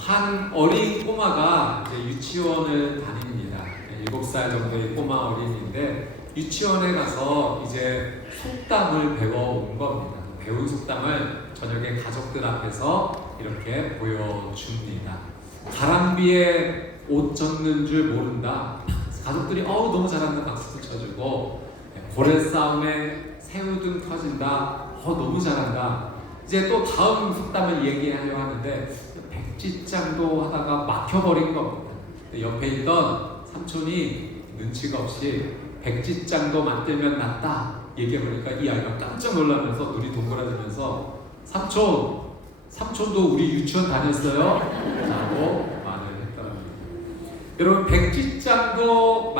한 어린 꼬마가 이제 유치원을 다닙니다. 7살 정도의 꼬마 어린이인데 유치원에 가서 이제 속담을 배워온 겁니다. 배운 속담을 저녁에 가족들 앞에서 이렇게 보여줍니다. 가람비에 옷 젖는 줄 모른다. 가족들이 너무 잘한다 박수도 쳐주고, 고래 싸움에 새우등 터진다. 너무 잘한다. 이제 또 다음 속담을 얘기하려고 하는데 백지장도 하다가 막혀버린 겁니다. 옆에 있던 삼촌이 눈치가 없이 백지장도 만들면 낫다 얘기해보니까 이 아이가 깜짝 놀라면서 눈이 동그라지면서 삼촌도 우리 유치원 다녔어요? 라고 말을 했더랍니다. 여러분, 백지장도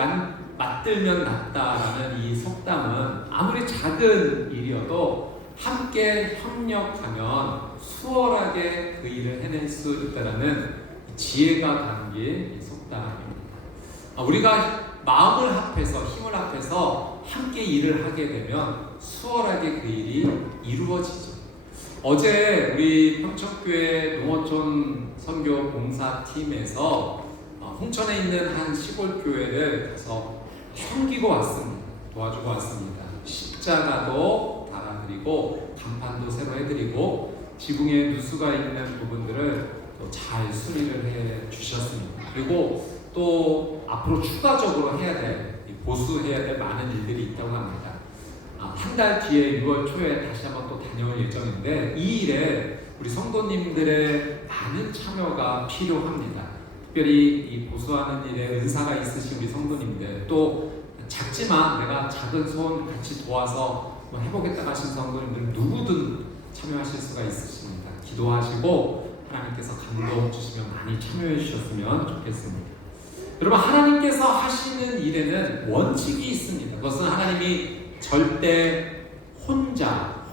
맞들면 낫다라는 이 속담은 아무리 작은 일이어도 함께 협력하면 수월하게 그 일을 해낼 수 있다는 지혜가 담긴 이 속담입니다. 우리가 마음을 합해서 힘을 합해서 함께 일을 하게 되면 수월하게 그 일이 이루어지죠. 어제 우리 평척교회 농어촌 선교 봉사팀에서 홍천에 있는 한 시골 교회를 가서 섬기고 왔습니다. 도와주고 왔습니다. 십자가도 달아드리고 간판도 새로 해드리고 지붕에 누수가 있는 부분들을 또 잘 수리를 해 주셨습니다. 그리고 또 앞으로 추가적으로 해야 될, 보수해야 될 많은 일들이 있다고 합니다. 한 달 뒤에 6월 초에 다시 한번 또 다녀올 예정인데 이 일에 우리 성도님들의 많은 참여가 필요합니다. 특별히 이 보수하는 일에 은사가 있으신 우리 성도님들, 또 작지만 내가 작은 소원 같이 도와서 해보겠다 하신 성도님들 누구든 참여하실 수가 있으십니다. 기도하시고 하나님께서 감동 주시면 많이 참여해 주셨으면 좋겠습니다. 여러분, 하나님께서 하시는 일에는 원칙이 있습니다. 그것은 하나님이 절대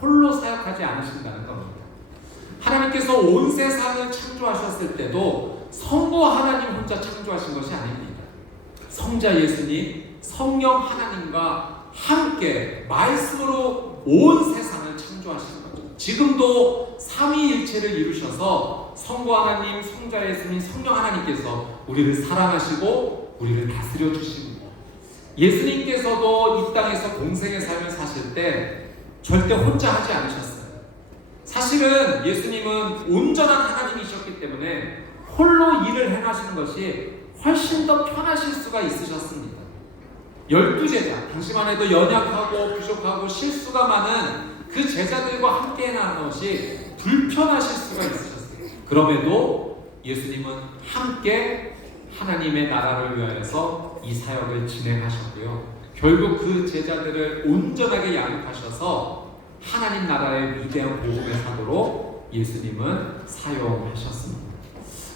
홀로 사역하지 않으신다는 겁니다. 하나님께서 온 세상을 창조하셨을 때도 성부 하나님 혼자 창조하신 것이 아닙니다. 성자 예수님, 성령 하나님과 함께 말씀으로 온 세상을 창조하신 거죠. 지금도 삼위일체를 이루셔서 성부 하나님, 성자 예수님, 성령 하나님께서 우리를 사랑하시고 우리를 다스려 주십니다. 예수님께서도 이 땅에서 공생의 삶을 사실 때 절대 혼자 하지 않으셨어요. 사실은 예수님은 온전한 하나님이셨기 때문에 홀로 일을 행하시는 것이 훨씬 더 편하실 수가 있으셨습니다. 12제자, 당시만 해도 연약하고 부족하고 실수가 많은 그 제자들과 함께 행하는 것이 불편하실 수가 있으셨어요. 그럼에도 예수님은 함께 하나님의 나라를 위하여서 이 사역을 진행하셨고요. 결국 그 제자들을 온전하게 양육하셔서 하나님 나라의 위대한 복음의 사도로 예수님은 사용하셨습니다.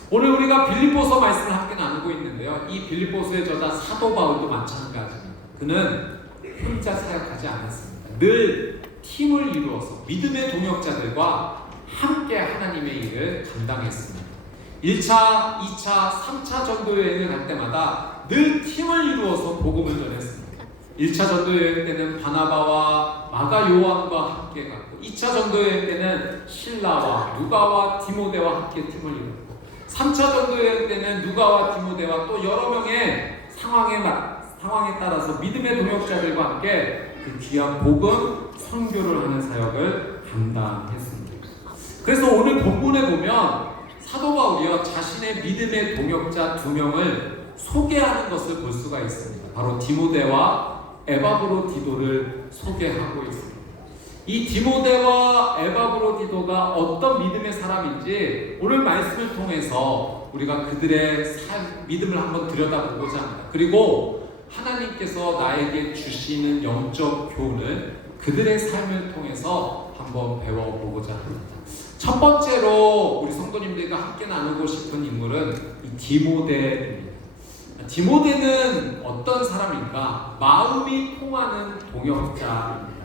오늘 우리가 빌립보서 말씀을 함께 나누고 있는데요. 이 빌립보서의 저자 사도 바울도 마찬가지입니다. 그는 혼자 사역하지 않았습니다. 늘 팀을 이루어서 믿음의 동역자들과 함께 하나님의 일을 감당했습니다. 1차, 2차, 3차 전도 여행을 할 때마다 늘 팀을 이루어서 복음을 전했습니다. 1차 전도 여행 때는 바나바와 마가 요한과 함께 갔고, 2차 전도 여행 때는 실라와 누가와 디모데와 함께 팀을 이뤘고, 3차 전도 여행 때는 누가와 디모데와 또 여러 명의 상황에 따라서 믿음의 동역자들과 함께 그 귀한 복음 선교를 하는 사역을 감당했습니다. 그래서 오늘 본문에 보면 사도 바울이요, 자신의 믿음의 동역자 2명을 소개하는 것을 볼 수가 있습니다. 바로 디모데와 에바브로디도를 소개하고 있습니다. 이 디모데와 에바브로디도가 어떤 믿음의 사람인지 오늘 말씀을 통해서 우리가 그들의 믿음을 한번 들여다보고자 합니다. 그리고 하나님께서 나에게 주시는 영적 교훈을 그들의 삶을 통해서 한번 배워보고자 합니다. 첫 번째로 우리 성도님들과 함께 나누고 싶은 인물은 이 디모데입니다. 디모데는 어떤 사람인가? 마음이 통하는 동역자입니다.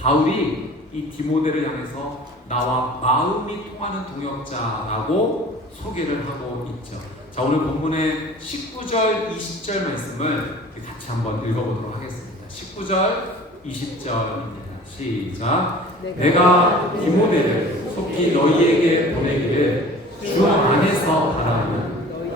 바울이 이 디모데를 향해서 나와 마음이 통하는 동역자라고 소개를 하고 있죠. 자, 오늘 본문의 19절, 20절 말씀을 같이 한번 읽어보도록 하겠습니다. 19절, 20절입니다. 시작. 내가 디모데를 속히 너희에게 보내기를 주 안에서 바라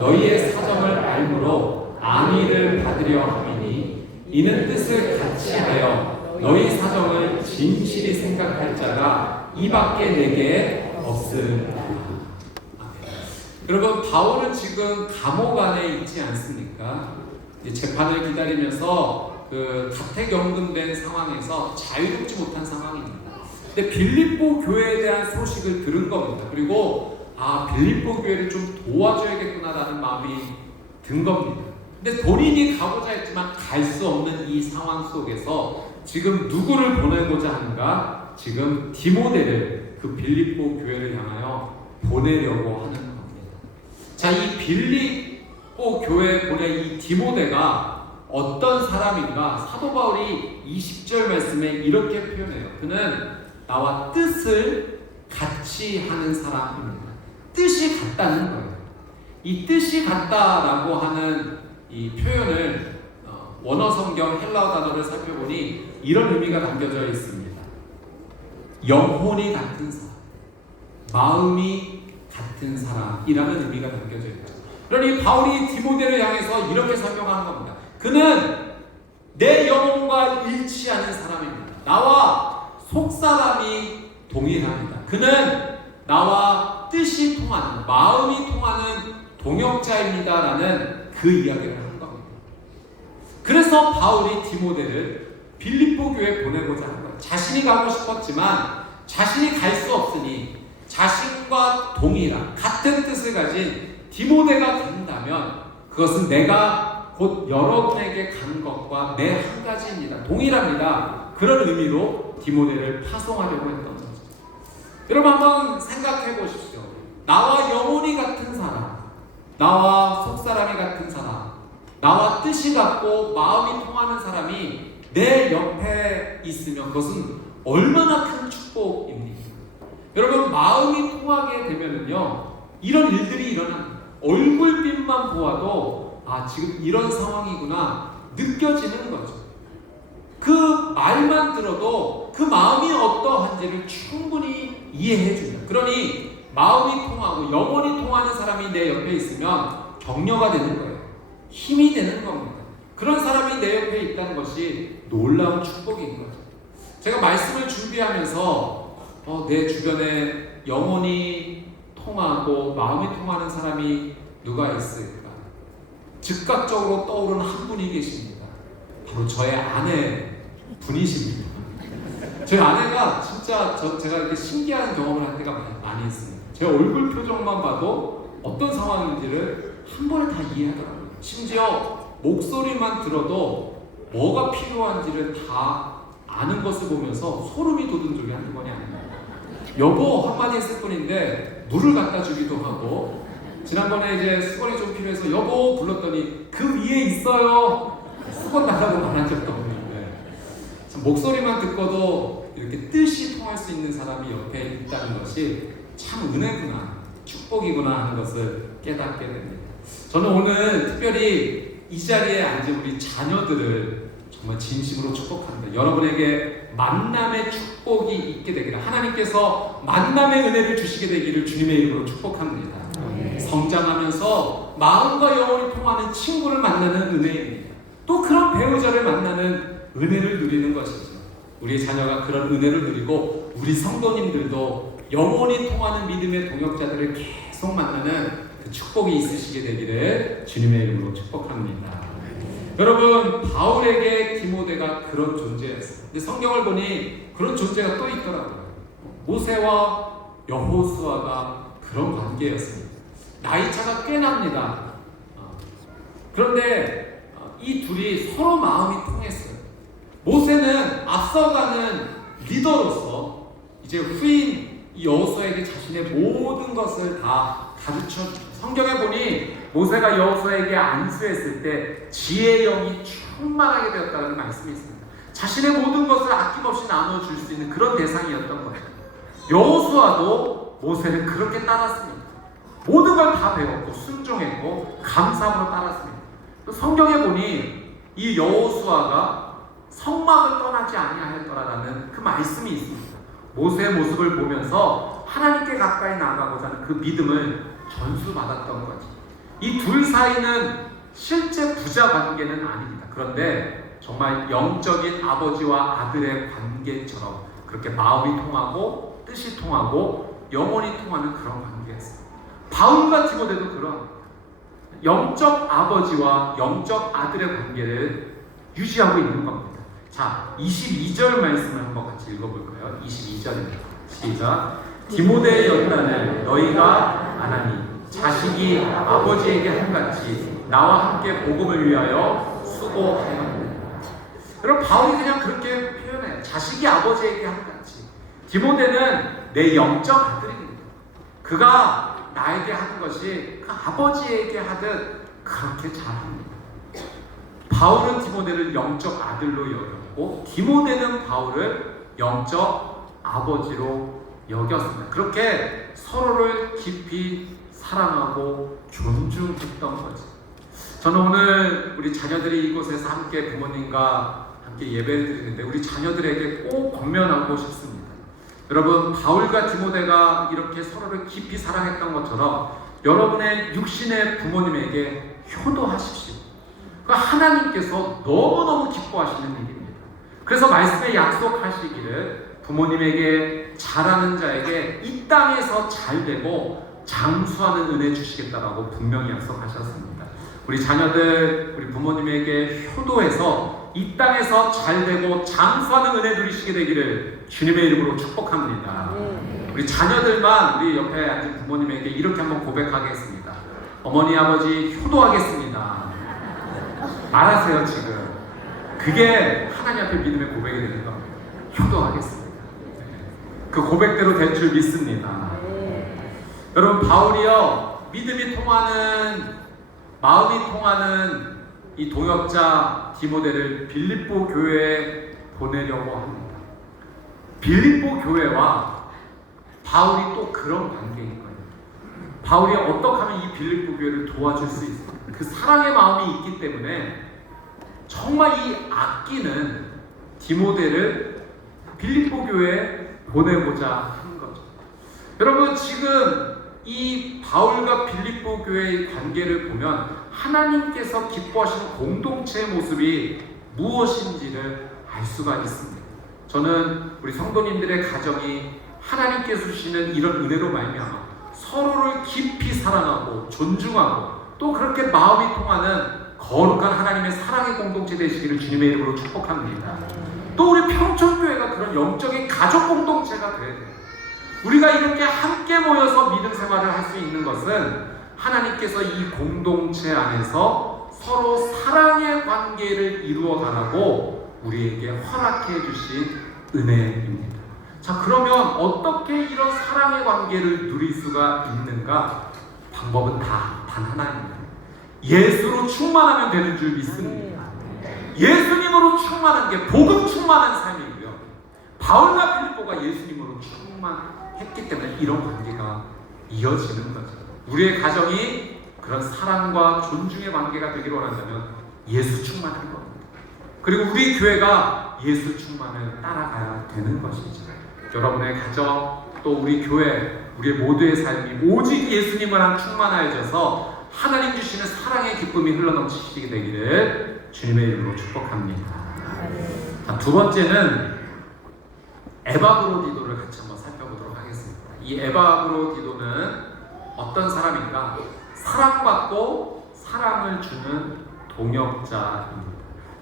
너희의 사정을 알므로 안위를 받으려 함이니 이는 뜻을 같이 하여 너희 사정을 진실히 생각할 자가 이밖에 내게 없으리라. 여러분, 바울은 지금 감옥 안에 있지 않습니까? 재판을 기다리면서 그 가택연금된 상황에서 자유롭지 못한 상황입니다. 근데 빌립보 교회에 대한 소식을 들은 겁니다. 그리고 빌립보 교회를 좀 도와줘야겠구나라는 마음이 든 겁니다. 근데 본인이 가고자 했지만 갈 수 없는 이 상황 속에서 지금 누구를 보내고자 하는가? 지금 디모데를 그 빌립보 교회를 향하여 보내려고 하는 겁니다. 자, 이 빌립보 교회에 보낸 이 디모데가 어떤 사람인가? 사도 바울이 20절 말씀에 이렇게 표현해요. 그는 나와 뜻을 같이 하는 사람입니다. 뜻이 같다는 거예요. 이 뜻이 같다라고 하는 이 표현을 원어 성경 헬라어 단어를 살펴보니 이런 의미가 담겨져 있습니다. 영혼이 같은 사람, 마음이 같은 사람이라는 의미가 담겨져 있죠. 그러니 바울이 디모데를 향해서 이렇게 설명하는 겁니다. 그는 내 영혼과 일치하는 사람입니다. 나와 속사람이 동일합니다. 그는 나와 뜻이 통하는, 마음이 통하는 동역자입니다라는 그 이야기를 하는 겁니다. 그래서 바울이 디모데를 빌립보 교회에 보내고자 한 거예요. 자신이 가고 싶었지만 자신이 갈 수 없으니 자신과 동일한 같은 뜻을 가진 디모데가 간다면 그것은 내가 곧 여러분에게 간 것과 내 한 가지입니다. 동일합니다. 그런 의미로 디모데를 파송하려고 했던 거죠. 여러분 한번 생각해 보십시오. 나와 영혼이 같은 사람, 나와 속사람이 같은 사람, 나와 뜻이 같고 마음이 통하는 사람이 내 옆에 있으면 그것은 얼마나 큰 축복입니까? 여러분, 마음이 통하게 되면은요, 이런 일들이 일어납니다. 얼굴빛만 보아도 지금 이런 상황이구나 느껴지는 거죠. 그 말만 들어도 그 마음이 어떠한지를 충분히 이해해 줍니다. 그러니 마음이 통하고 영혼이 통하는 사람이 내 옆에 있으면 격려가 되는 거예요. 힘이 되는 겁니다. 그런 사람이 내 옆에 있다는 것이 놀라운 축복인 거죠. 제가 말씀을 준비하면서 내 주변에 영혼이 통하고 마음이 통하는 사람이 누가 있을까? 즉각적으로 떠오르는 한 분이 계십니다. 바로 저의 아내 분이십니다. 저희 아내가 진짜 제가 이렇게 신기한 경험을 할 때가 많이 있습니다. 제 얼굴 표정만 봐도 어떤 상황인지를 한 번에 다 이해하더라고요. 심지어 목소리만 들어도 뭐가 필요한지를 다 아는 것을 보면서 소름이 돋은 적이 한두 번이 아닙니다. 여보 한마디 했을 뿐인데 물을 갖다 주기도 하고, 지난번에 이제 수건이 좀 필요해서 여보 불렀더니 그 위에 있어요. 수건 달라고 말한 적도 없는데, 참 목소리만 듣고도 이렇게 뜻이 통할 수 있는 사람이 옆에 있다는 것이 참 은혜구나, 축복이구나 하는 것을 깨닫게 됩니다. 저는 오늘 특별히 이 자리에 앉은 우리 자녀들을 정말 진심으로 축복합니다. 여러분에게 만남의 축복이 있게 되기를, 하나님께서 만남의 은혜를 주시게 되기를 주님의 이름으로 축복합니다. 성장하면서 마음과 영혼이 통하는 친구를 만나는 은혜입니다. 또 그런 배우자를 만나는 은혜를 누리는 것이죠. 우리 자녀가 그런 은혜를 누리고 우리 성도님들도 영혼이 통하는 믿음의 동역자들을 계속 만나는 그 축복이 있으시게 되기를 주님의 이름으로 축복합니다. 여러분, 바울에게 디모데가 그런 존재였어요. 근데 성경을 보니 그런 존재가 또 있더라고요. 모세와 여호수아가 그런 관계였습니다. 나이 차가 꽤 납니다. 그런데 이 둘이 서로 마음이 통했어요. 모세는 앞서가는 리더로서 이제 후임 여호수아에게 자신의 모든 것을 다 가르쳐 주죠. 성경에 보니 모세가 여호수아에게 안수했을 때 지혜의 영이 충만하게 되었다는 말씀이 있습니다. 자신의 모든 것을 아낌없이 나눠줄 수 있는 그런 대상이었던 거예요. 여호수아도 모세를 그렇게 따랐습니다. 모든 걸 다 배웠고 순종했고 감사함으로 따랐습니다. 성경에 보니 이 여호수아가 성막을 떠나지 아니하였더라라는 그 말씀이 있습니다. 모세의 모습을 보면서 하나님께 가까이 나아가고자 하는 그 믿음을 전수받았던 거죠. 이 둘 사이는 실제 부자 관계는 아닙니다. 그런데 정말 영적인 아버지와 아들의 관계처럼 그렇게 마음이 통하고 뜻이 통하고 영혼이 통하는 그런 관계였어요. 바울과 디모데도 그런 영적 아버지와 영적 아들의 관계를 유지하고 있는 겁니다. 자, 22절 말씀을 한번 같이 읽어볼까요? 22절입니다. 시작. 디모데의 연단을 너희가 아나니 자식이 아버지에게 한같이 나와 함께 복음을 위하여 수고하였느니라. 여러분, 바울이 그냥 그렇게 표현해요. 자식이 아버지에게 한같이. 디모데는 내 영적 아들입니다. 그가 나에게 하는 것이 그 아버지에게 하듯 그렇게 잘합니다. 바울은 디모데를 영적 아들로 여겼고 디모데는 바울을 영적 아버지로 여겼습니다. 그렇게 서로를 깊이 사랑하고 존중했던 거죠. 저는 오늘 우리 자녀들이 이곳에서 함께 부모님과 함께 예배를 드리는데 우리 자녀들에게 꼭 권면하고 싶습니다. 여러분, 바울과 디모데가 이렇게 서로를 깊이 사랑했던 것처럼 여러분의 육신의 부모님에게 효도하십시오. 하나님께서 너무너무 기뻐하시는 일입니다. 그래서 말씀에 약속하시기를 부모님에게 잘하는 자에게 이 땅에서 잘되고 장수하는 은혜 주시겠다라고 분명히 약속하셨습니다. 우리 자녀들, 우리 부모님에게 효도해서 이 땅에서 잘되고 장수하는 은혜 누리시게 되기를 주님의 이름으로 축복합니다. 우리 자녀들만 우리 옆에 앉은 부모님에게 이렇게 한번 고백하겠습니다. 어머니, 아버지 효도하겠습니다. 말하세요. 지금 그게 하나님 앞에 믿음의 고백이 되는 겁니다. 효도하겠습니다. 그 고백대로 될 줄 믿습니다. 여러분, 바울이요, 믿음이 통하는, 마음이 통하는 이 동역자 디모데를 빌립보 교회에 보내려고 합니다. 빌립보 교회와 바울이 또 그런 관계인 거예요. 바울이 어떻게 하면 이 빌립보 교회를 도와줄 수 있을까? 그 사랑의 마음이 있기 때문에 정말 이 아끼는 디모데를 빌립보 교회에 보내고자 하는 거죠. 여러분, 지금 이 바울과 빌립보 교회의 관계를 보면 하나님께서 기뻐하시는 공동체의 모습이 무엇인지를 알 수가 있습니다. 저는 우리 성도님들의 가정이 하나님께서 주시는 이런 은혜로 말미암아 서로를 깊이 사랑하고 존중하고 또 그렇게 마음이 통하는 거룩한 하나님의 사랑의 공동체 되시기를 주님의 이름으로 축복합니다. 또 우리 평촌교회가 그런 영적인 가족 공동체가 돼야 돼요. 우리가 이렇게 함께 모여서 믿음 생활을 할 수 있는 것은 하나님께서 이 공동체 안에서 서로 사랑의 관계를 이루어가라고 우리에게 허락해 주신 은혜입니다. 자, 그러면 어떻게 이런 사랑의 관계를 누릴 수가 있는가? 방법은 단 하나입니다. 예수로 충만하면 되는 줄 믿습니다. 예수님으로 충만한 게 복음 충만한 삶이고요. 바울과 빌립보가 예수님으로 충만했기 때문에 이런 관계가 이어지는 거죠. 우리의 가정이 그런 사랑과 존중의 관계가 되기를 원한다면 예수 충만한 겁니다. 그리고 우리 교회가 예수 충만을 따라가야 되는 것이죠. 여러분의 가정, 또 우리 교회, 우리 모두의 삶이 오직 예수님을 충만하여져서 하나님 주시는 사랑의 기쁨이 흘러넘치시게 되기를 주님의 이름으로 축복합니다. 자, 두 번째는 에바브로디도를 같이 한번 살펴보도록 하겠습니다. 이 에바브로디도는 어떤 사람인가? 사랑받고 사랑을 주는 동역자입니다.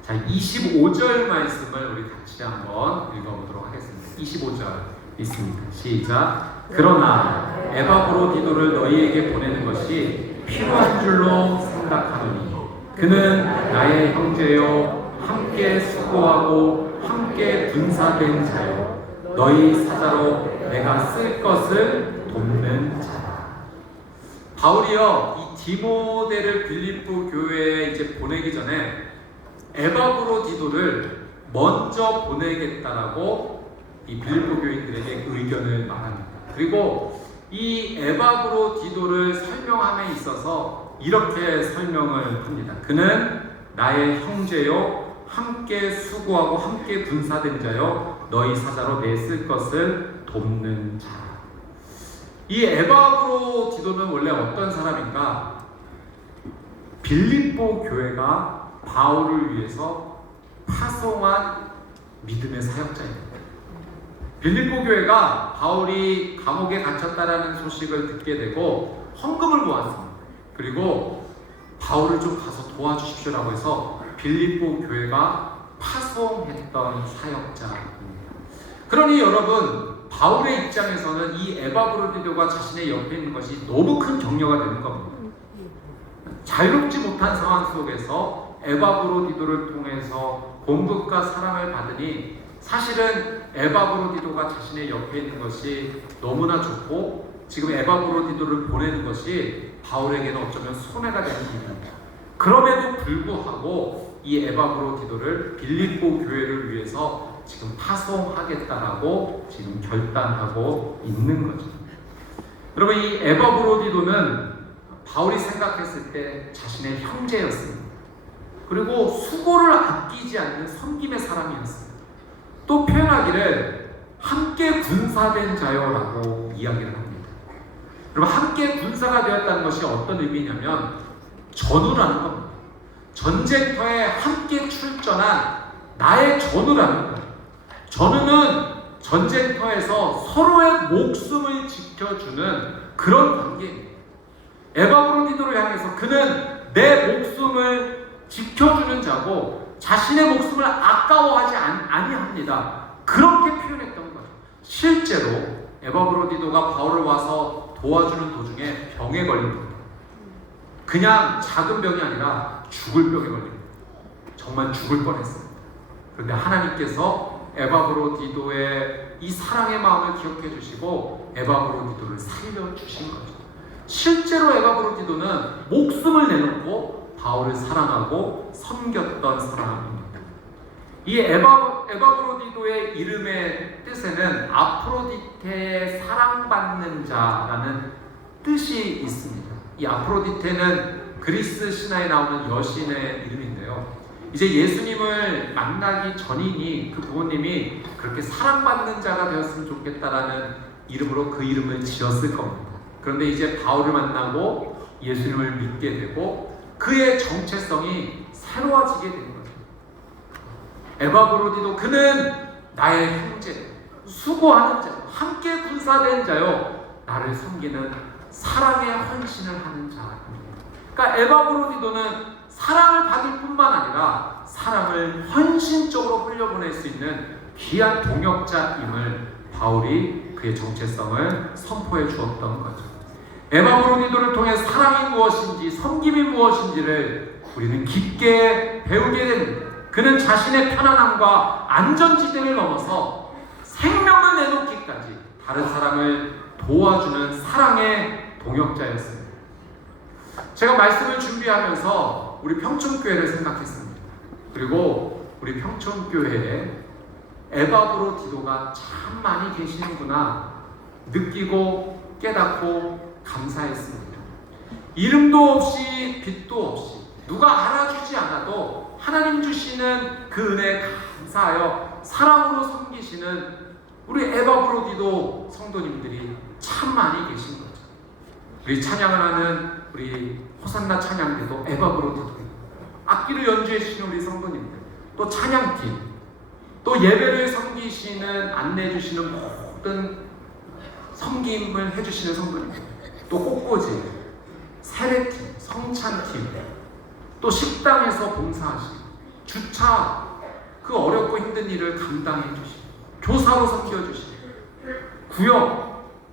자, 25절 말씀을 우리 같이 한번 읽어보도록 하겠습니다. 25절 있습니다. 시작. 그러나 에바브로디도를 너희에게 보내는 것이 필요한 줄로 생각하노니 그는 나의 형제요 함께 수고하고 함께 분사된 자요 너희 사자로 내가 쓸 것을 돕는 자라. 바울이요, 이 디모데를 빌립보 교회에 이제 보내기 전에 에바브로디도를 먼저 보내겠다라고 이 빌립보 교인들에게 의견을 말합니다. 그리고 이 에바브로디도를 설명함에 있어서 이렇게 설명을 합니다. 그는 나의 형제요 함께 수고하고 함께 분사된 자요 너희 사자로 내 쓸 것을 돕는 자. 이 에바브로디도는 원래 어떤 사람인가? 빌립보 교회가 바울을 위해서 파송한 믿음의 사역자입니다. 빌립보 교회가 바울이 감옥에 갇혔다라는 소식을 듣게 되고 헌금을 모았습니다. 그리고 바울을 좀 가서 도와주십시오라고 해서 빌립보 교회가 파송했던 사역자입니다. 그러니 여러분, 바울의 입장에서는 이 에바브로디도가 자신의 옆에 있는 것이 너무 큰 격려가 되는 겁니다. 자유롭지 못한 상황 속에서 에바브로디도를 통해서 공급과 사랑을 받으니 사실은 에바브로디도가 자신의 옆에 있는 것이 너무나 좋고 지금 에바브로디도를 보내는 것이 바울에게는 어쩌면 손해가 되는 일입니다. 그럼에도 불구하고 이 에바브로디도를 빌립보 교회를 위해서 지금 파송하겠다라고 지금 결단하고 있는 거죠. 여러분, 이 에바브로디도는 바울이 생각했을 때 자신의 형제였습니다. 그리고 수고를 아끼지 않는 섬김의 사람이었습니다. 또 표현하기를 함께 군사된 자요라고 이야기를 합니다. 여러분, 함께 군사가 되었다는 것이 어떤 의미냐면 전우라는 겁니다. 전쟁터에 함께 출전한 나의 전우라는 거예요. 전우는 전쟁터에서 서로의 목숨을 지켜주는 그런 관계입니다. 에바브로디도를 향해서 그는 내 목숨을 지켜주는 자고 자신의 목숨을 아까워하지 아니합니다. 그렇게 표현했던 거예요. 실제로 에바브로디도가 바울을 와서 도와주는 도중에 병에 걸립니다. 그냥 작은 병이 아니라 죽을 병에 걸립니다. 정말 죽을 뻔했습니다. 그런데 하나님께서 에바브로디도의 이 사랑의 마음을 기억해 주시고 에바브로디도를 살려주신 거죠. 실제로 에바브로디도는 목숨을 내놓고 바울을 사랑하고 섬겼던 사람입니다. 이 에바브로디도의 이름의 뜻에는 아프로디테의 사랑받는 자라는 뜻이 있습니다. 이 아프로디테는 그리스 신화에 나오는 여신의 이름인데요. 이제 예수님을 만나기 전이니 그 부모님이 그렇게 사랑받는 자가 되었으면 좋겠다라는 이름으로 그 이름을 지었을 겁니다. 그런데 이제 바울을 만나고 예수님을 믿게 되고 그의 정체성이 새로워지게 되는 거죠. 에바브로디도 그는 나의 형제, 수고하는 자, 함께 군사된 자요, 나를 섬기는 사랑의 헌신을 하는 자입니다. 그러니까 에바브로디도는 사랑을 받을 뿐만 아니라 사랑을 헌신적으로 흘려보낼 수 있는 귀한 동역자임을 바울이 그의 정체성을 선포해 주었던 거죠. 에바브로디도를 통해 사랑이 무엇인지 섬김이 무엇인지를 우리는 깊게 배우게 됩니다. 그는 자신의 편안함과 안전지대를 넘어서 생명을 내놓기까지 다른 사람을 도와주는 사랑의 동역자였습니다. 제가 말씀을 준비하면서 우리 평촌교회를 생각했습니다. 그리고 우리 평촌교회에 에바브로디도가 참 많이 계시는구나 느끼고 깨닫고 감사했습니다. 이름도 없이 빛도 없이 누가 알아주지 않아도 하나님 주시는 그 은혜에 감사하여 사랑으로 섬기시는 우리 에바브로디도 성도님들이 참 많이 계신 거죠. 우리 찬양을 하는 우리 호산나 찬양대도 에바브로디도, 악기를 연주해 주시는 우리 성도님들, 또 찬양팀, 또 예배를 섬기시는 안내해 주시는 모든 섬김을 해주시는 성도님들, 또 꽃꽂이, 세례팀, 성찬팀, 또 식당에서 봉사하시고 주차 그 어렵고 힘든 일을 감당해 주시고 교사로서 키워주시고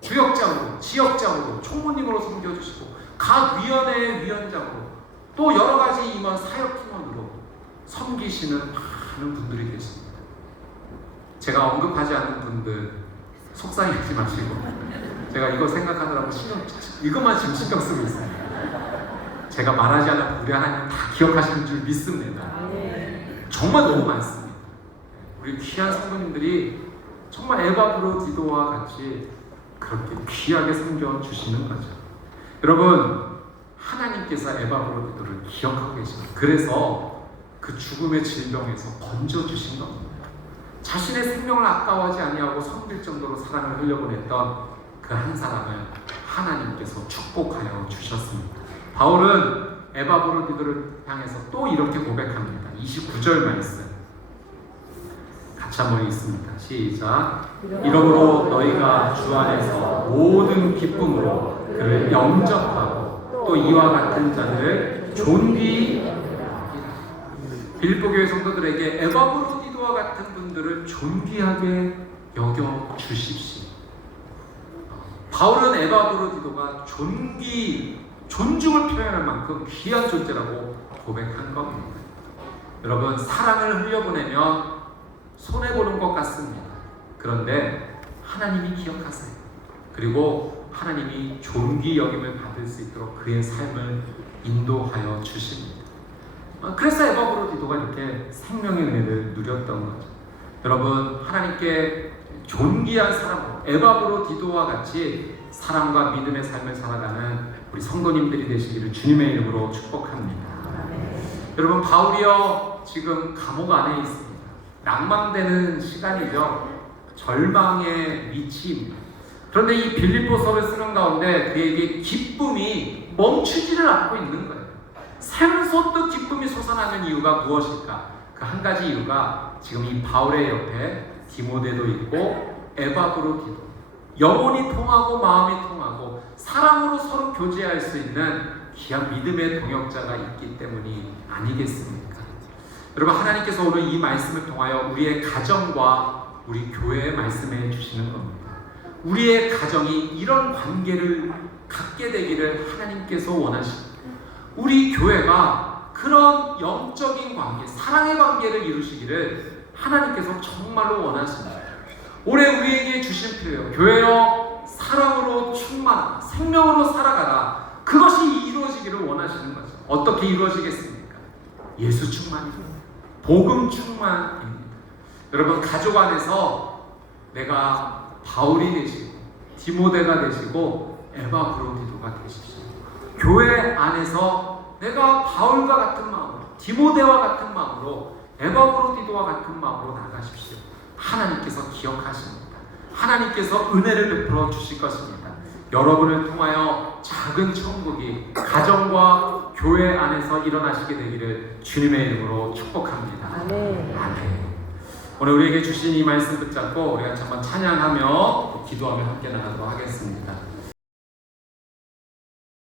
구역장으로, 지역장으로, 총무님으로 섬겨주시고 각 위원회의 위원장으로 또 여러 가지 임원 사역팀원으로 섬기시는 많은 분들이 계십니다. 제가 언급하지 않은 분들 속상해하지 마시고 제가 이거 생각하느라고 이것만 지금 신경 쓰고 있습니다. 제가 말하지 않은 우리 하나님 다 기억하시는 줄 믿습니다. 정말 너무 많습니다. 우리 귀한 성도님들이 정말 에바브로디도와 같이 그렇게 귀하게 섬겨주시는 거죠. 여러분, 하나님께서 에바브로디도를 기억하고 계십니다. 그래서 그 죽음의 질병에서 건져주신 겁니다. 자신의 생명을 아까워하지 아니하고 섬길 정도로 사랑을 흘려보냈던 그 한 사람을 하나님께서 축복하여 주셨습니다. 바울은 에바브로디도를 향해서 또 이렇게 고백합니다. 29절 말씀 같이 한번 읽습니다. 시작. 이러므로 너희가 주 안에서 모든 기쁨으로 그를 영접하고 또 이와 같은 자들을 존귀. 빌립보 교회 성도들에게 에바브로디도와 같은 분들을 존귀하게 여겨 주십시오. 바울은 에바브로디도가 존중을 표현할 만큼 귀한 존재라고 고백한 겁니다. 여러분, 사랑을 흘려보내면 손해보는 것 같습니다. 그런데 하나님이 기억하세요. 그리고 하나님이 존귀 여김을 받을 수 있도록 그의 삶을 인도하여 주십니다. 그래서 에바브로디도가 이렇게 생명의 은혜를 누렸던 거죠. 여러분, 하나님께 존귀한 사람으로 에바브로디도와 같이 사랑과 믿음의 삶을 살아가는 우리 성도님들이 되시기를 주님의 이름으로 축복합니다. 여러분, 바울이요 지금 감옥 안에 있습니다. 낭망되는 시간이죠. 절망의 위치입니다. 그런데 이 빌립보서를 쓰는 가운데 그에게 기쁨이 멈추지를 않고 있는 거예요. 샘솟듯 기쁨이 솟아나는 이유가 무엇일까? 그 한 가지 이유가 지금 이 바울의 옆에 디모데도 있고 에바브로디도, 영혼이 통하고 마음이 통하고 사랑으로 서로 교제할 수 있는 귀한 믿음의 동역자가 있기 때문이 아니겠습니까? 여러분, 하나님께서 오늘 이 말씀을 통하여 우리의 가정과 우리 교회에 말씀해 주시는 겁니다. 우리의 가정이 이런 관계를 갖게 되기를 하나님께서 원하십니다. 우리 교회가 그런 영적인 관계, 사랑의 관계를 이루시기를 하나님께서 정말로 원하십니다. 올해 우리에게 주신 표현, 교회여 사랑으로 충만하라, 생명으로 살아가라. 그것이 이루어지기를 원하시는 거죠. 어떻게 이루어지겠습니까? 예수 충만입니다. 복음 충만입니다. 여러분, 가족 안에서 내가 바울이 되시고 디모데가 되시고 에바브로디도가 되십시오. 교회 안에서 내가 바울과 같은 마음으로, 디모데와 같은 마음으로, 에바브로디도와 같은 마음으로 나가십시오. 하나님께서 기억하십니다. 하나님께서 은혜를 베풀어 주실 것입니다. 여러분을 통하여 작은 천국이 가정과 교회 안에서 일어나시게 되기를 주님의 이름으로 축복합니다. 아멘. 아멘. 오늘 우리에게 주신 이 말씀 붙잡고 우리가 한번 찬양하며 기도하며 함께 나가도록 하겠습니다.